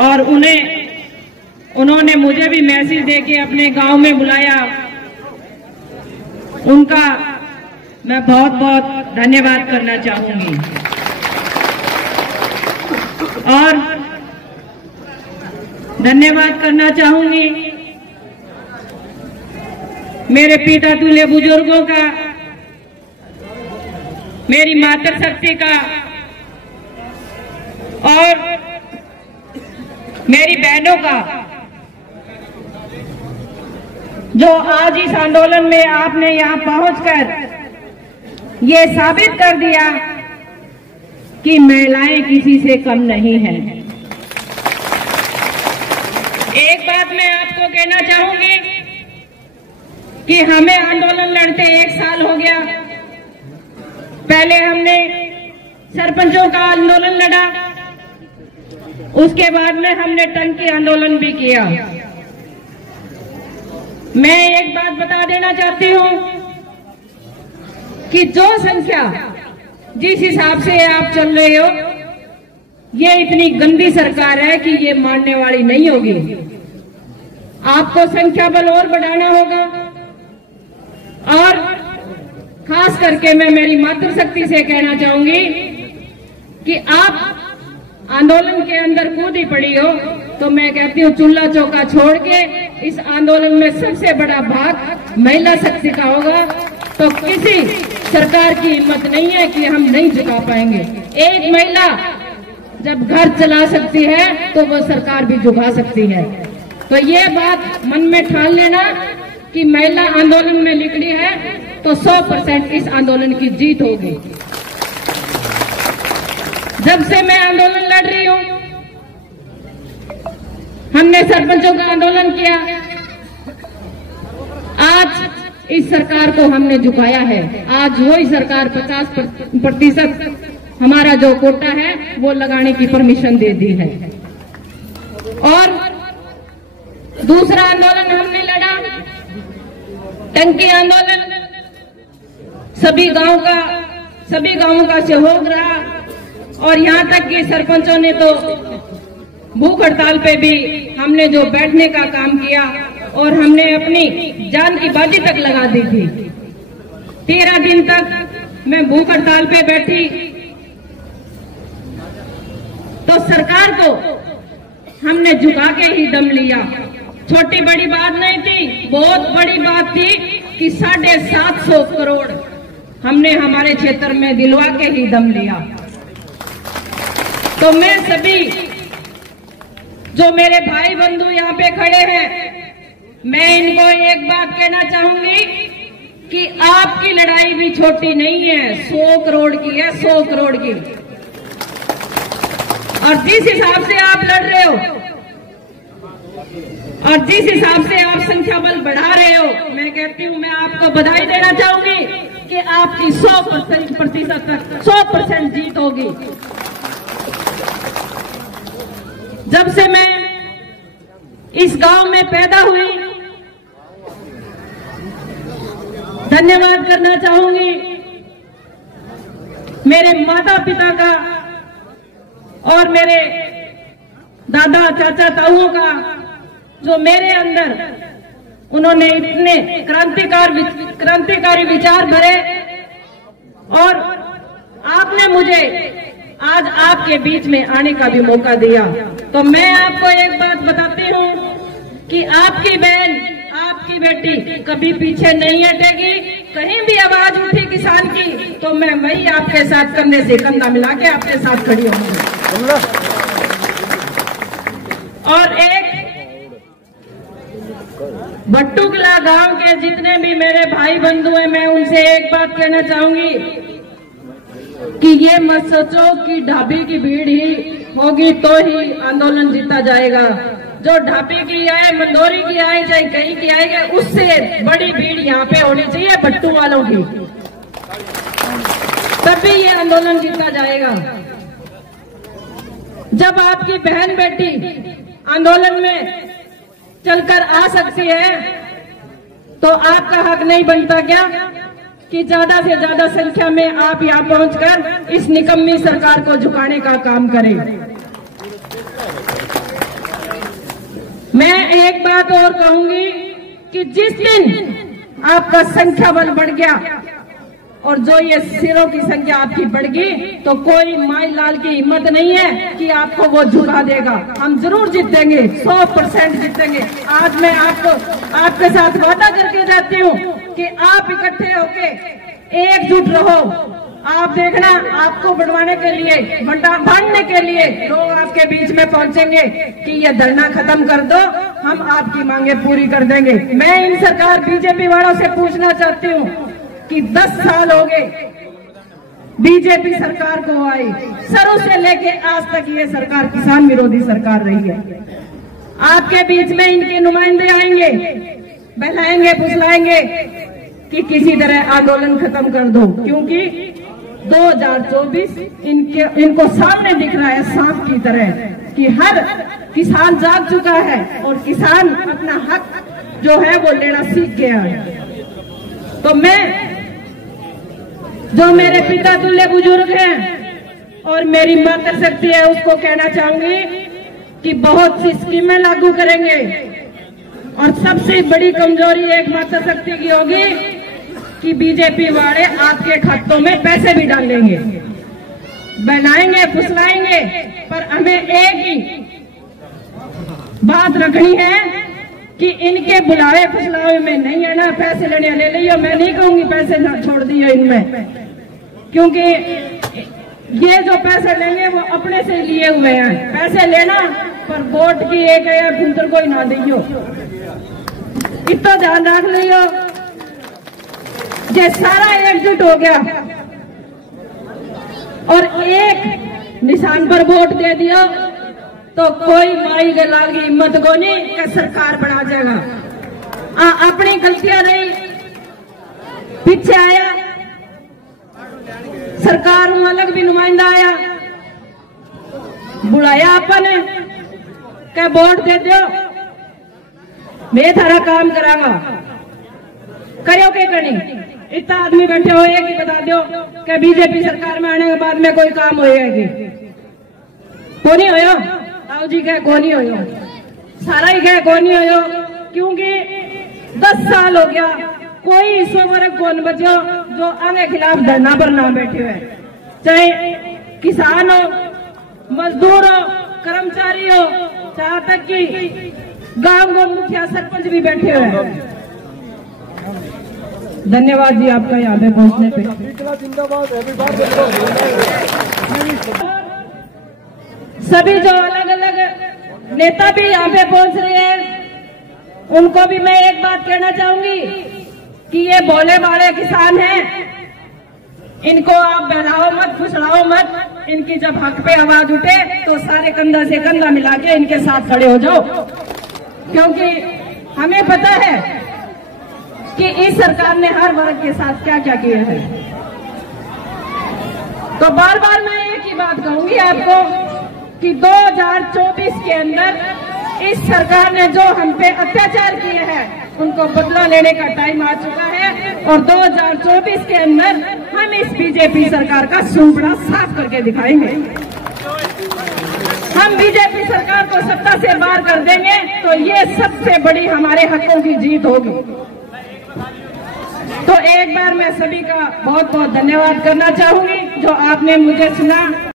और उन्होंने मुझे भी मैसेज देके अपने गांव में बुलाया। उनका मैं बहुत बहुत धन्यवाद करना चाहूंगी। और धन्यवाद करना चाहूंगी मेरे पिता तुल्य बुजुर्गों का, मेरी मातृशक्ति का और मेरी बहनों का, जो आज इस आंदोलन में आपने यहां पहुंचकर ये साबित कर दिया कि महिलाएं किसी से कम नहीं हैं। एक बात मैं आपको कहना चाहूंगी कि हमें आंदोलन लड़ते 1 साल हो गया। पहले हमने सरपंचों का आंदोलन लड़ा, उसके बाद में हमने टंकी आंदोलन भी किया। मैं एक बात बता देना चाहती हूं कि जो संख्या जिस हिसाब से आप चल रहे हो, ये इतनी गंदी सरकार है कि ये मानने वाली नहीं होगी। आपको संख्या बल और बढ़ाना होगा। और खास करके मैं मेरी मातृशक्ति से कहना चाहूंगी कि आप आंदोलन के अंदर कूद ही पड़ी हो, तो मैं कहती हूँ चूल्हा चौका छोड़ के इस आंदोलन में सबसे बड़ा भाग महिला शक्ति का होगा। तो किसी सरकार की हिम्मत नहीं है कि हम नहीं झुका पाएंगे। एक महिला जब घर चला सकती है तो वो सरकार भी झुका सकती है। तो ये बात मन में ठान लेना कि महिला आंदोलन में निकली है तो 100% इस आंदोलन की जीत होगी। जब से मैं आंदोलन लड़ रही हूं, हमने सरपंचों का आंदोलन किया, आज इस सरकार को हमने झुकाया है। आज वही सरकार 50% हमारा जो कोटा है वो लगाने की परमिशन दे दी है। और दूसरा आंदोलन हमने लड़ा, टंकी आंदोलन। सभी गांवों का सहयोग रहा और यहां तक कि सरपंचों ने तो भूख हड़ताल पे भी हमने जो बैठने का काम किया और हमने अपनी जान की बाजी तक लगा दी थी। 13 दिन तक मैं भूख हड़ताल पे बैठी। तो सरकार को हमने झुका के ही दम लिया। छोटी बड़ी बात नहीं थी, बहुत बड़ी बात थी कि 750 करोड़ हमने हमारे क्षेत्र में दिलवा के ही दम लिया। तो मैं सभी जो मेरे भाई बंधु यहाँ पे खड़े हैं, मैं इनको एक बात कहना चाहूंगी कि आपकी लड़ाई भी छोटी नहीं है, 100 करोड़ की है, 100 करोड़ की। और जिस हिसाब से आप लड़ रहे हो और जिस हिसाब से आप संख्या बल बढ़ा रहे हो, मैं कहती हूं, मैं आपको बधाई देना चाहूंगी कि आपकी 100% जीत होगी। जब से मैं इस गांव में पैदा हुई, धन्यवाद करना चाहूंगी मेरे माता पिता का और मेरे दादा चाचा ताऊओं का, जो मेरे अंदर उन्होंने इतने क्रांतिकारी विचार भरे और आपने मुझे आज आपके बीच में आने का भी मौका दिया। तो मैं आपको एक बात बताती हूँ कि आपकी बहन, आपकी बेटी कभी पीछे नहीं हटेगी। कहीं भी आवाज उठी किसान की तो मैं वही आपके साथ कंधे से कंधा मिला के आपके साथ खड़ी होंगी। और एक भट्टुकला गांव के जितने भी मेरे भाई बंधु हैं, मैं उनसे एक बात कहना चाहूंगी कि ये मत सोचो कि ढाबी की भीड़ ही होगी तो ही आंदोलन जीता जाएगा। जो ढाबी की आए, मंदोरी की आए, चाहे कहीं की आएगी, उससे बड़ी भीड़ यहाँ पे होनी चाहिए भट्टू वालों की, तभी ये आंदोलन जीता जाएगा। जब आपकी बहन बेटी आंदोलन में चलकर आ सकती है तो आपका हक नहीं बनता क्या कि ज्यादा से ज्यादा संख्या में आप यहाँ पहुंचकर इस निकम्मी सरकार को झुकाने का काम करें। मैं एक बात और कहूंगी कि जिस दिन आपका संख्या बल बढ़ गया और जो ये सिरों की संख्या आपकी बढ़ गई, तो कोई माई लाल की हिम्मत नहीं है कि आपको वो झुका देगा। हम जरूर जीतेंगे, 100% जीतेंगे। आज मैं आपके साथ वादा करके जाती हूँ कि आप इकट्ठे होके एकजुट रहो। आप देखना, आपको बढ़वाने के लिए, बांटने के लिए लोग आपके बीच में पहुंचेंगे कि ये धरना खत्म कर दो, हम आपकी मांगे पूरी कर देंगे। मैं इन सरकार बीजेपी वालों से पूछना चाहती हूँ कि 10 साल हो गए बीजेपी सरकार को आई, शुरू से लेके आज तक ये सरकार किसान विरोधी सरकार रही है। आपके बीच में इनके नुमाइंदे आएंगे, बहलाएंगे, फुसलाएंगे कि किसी तरह आंदोलन खत्म कर दो, क्योंकि 2024 इनको सामने दिख रहा है सांप की तरह कि हर किसान जाग चुका है और किसान अपना हक जो है वो लेना सीख गया है। तो मैं, जो मेरे पिता तुल्य बुजुर्ग हैं और मेरी मातृशक्ति है, उसको कहना चाहूंगी कि बहुत सी स्कीमें लागू करेंगे और सबसे बड़ी कमजोरी एक मातृशक्ति की होगी कि बीजेपी वाले आपके खातों में पैसे भी डालेंगे, बनाएंगे, फुसलाएंगे। पर हमें एक ही बात रखनी है कि इनके बुलावे फुसलावे में नहीं है ना, पैसे लेने ले लियो। मैं नहीं कहूंगी पैसे ना छोड़ दिए इनमें, क्योंकि ये जो पैसे लेंगे वो अपने से लिए हुए हैं। पैसे लेना पर वोट की एक भूतर को ही ना दियो, इतना ध्यान रख लियो। ये सारा एकजुट हो गया और एक निशान पर वोट दे दिया तो कोई माई गलाल की हिम्मत को नहीं कि सरकार बना जाएगा। अपनी गलतियां रही, पीछे आया सरकार में अलग भी नुमाइंदा आया, बुलाया अपन क्या वोट दे दो, मैं थारा काम करांगा, करो के करनी। इतना आदमी बैठे हो, एक ही बता दो कि बीजेपी सरकार में आने के बाद में कोई काम होएगा को नहीं होयो? आओ जी कह को नहीं होयो, सारा ही कह को नहीं होयो, क्योंकि 10 साल हो गया कोई इसो वर्ग कौन बचो जो आगे खिलाफ धरना पर ना बैठे हुए, चाहे किसान हो, मजदूर हो, कर्मचारी हो, जहां तक कि गांव को मुखिया सरपंच भी बैठे हुए हैं। धन्यवाद जी आपका यहाँ पे पहुंचने पे। सभी जो अलग अलग नेता भी यहाँ पे पहुंच रहे हैं, उनको भी मैं एक बात कहना चाहूंगी कि ये भोले भाले किसान हैं, इनको आप बहलाओ मत, फुसलाओ मत। इनकी जब हक पे आवाज उठे तो सारे कंधा से कंधा मिला के इनके साथ खड़े हो जाओ, क्योंकि हमें पता है कि इस सरकार ने हर वर्ग के साथ क्या क्या किया है। तो बार बार मैं एक ही बात कहूंगी आपको कि 2024 के अंदर इस सरकार ने जो हम पे अत्याचार किए हैं उनको बदला लेने का टाइम आ चुका है और 2024 के अंदर हम इस बीजेपी सरकार का सूपड़ा साफ करके दिखाएंगे। हम बीजेपी सरकार को सत्ता से बाहर कर देंगे तो ये सबसे बड़ी हमारे हकों की जीत होगी। तो एक बार मैं सभी का बहुत बहुत धन्यवाद करना चाहूंगी जो आपने मुझे सुना।